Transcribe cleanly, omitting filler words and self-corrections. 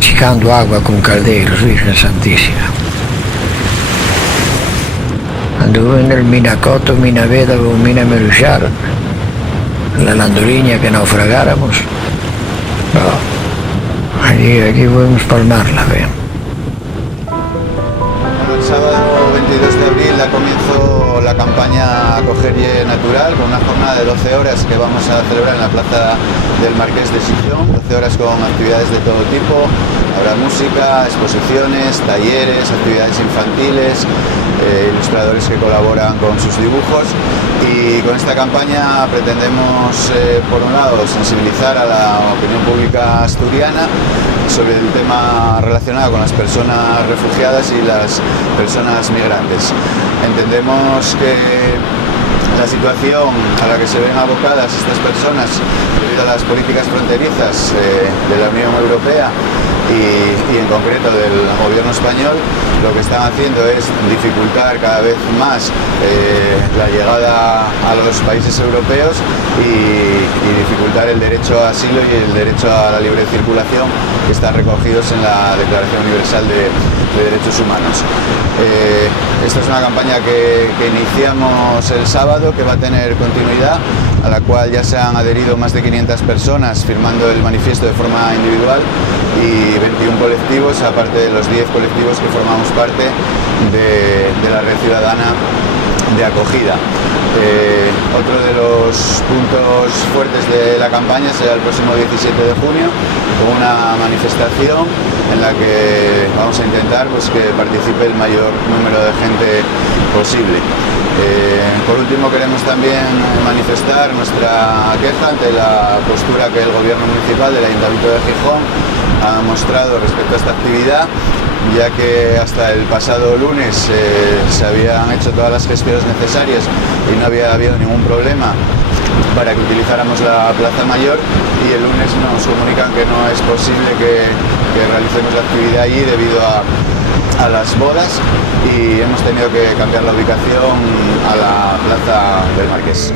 chicando agua con calderos, Virgen Santísima. Anduve en el Minacoto, Minaveda o Mina Meruchar, la landoliña que naufragáramos. No, aquí podemos palmarla, ¿ve? Bueno, el sábado 22 de abril da comienzo la campaña Acogerie Natural, con una jornada de 12 horas que vamos a celebrar en la plaza del Marqués de Sillón, 12 horas con actividades de todo tipo. Habrá música, exposiciones, talleres, actividades infantiles, ilustradores que colaboran con sus dibujos, y con esta campaña pretendemos, por un lado, sensibilizar a la opinión pública asturiana sobre el tema relacionado con las personas refugiadas y las personas migrantes. Entendemos que la situación a la que se ven abocadas estas personas debido a las políticas fronterizas de la Unión Europea y en concreto del gobierno español, lo que están haciendo es dificultar cada vez más la llegada a los países europeos y dificultar el derecho a asilo y el derecho a la libre circulación que están recogidos en la Declaración Universal de Derechos Humanos. Esta es una campaña que iniciamos el sábado, que va a tener continuidad, a la cual ya se han adherido más de 500 personas firmando el manifiesto de forma individual, y 21 colectivos, aparte de los 10 colectivos que formamos parte de la red ciudadana de acogida. Otro de los puntos fuertes de la campaña será el próximo 17 de junio, con una manifestación en la que vamos a intentar que participe el mayor número de gente posible. Por último, queremos también manifestar nuestra queja ante la postura que el gobierno municipal del Ayuntamiento de Gijón ha mostrado respecto a esta actividad, ya que hasta el pasado lunes se habían hecho todas las gestiones necesarias y no había habido ningún problema para que utilizáramos la Plaza Mayor, y el lunes nos comunican que no es posible que realicemos la actividad allí debido a las bodas, y hemos tenido que cambiar la ubicación a la Plaza del Marqués.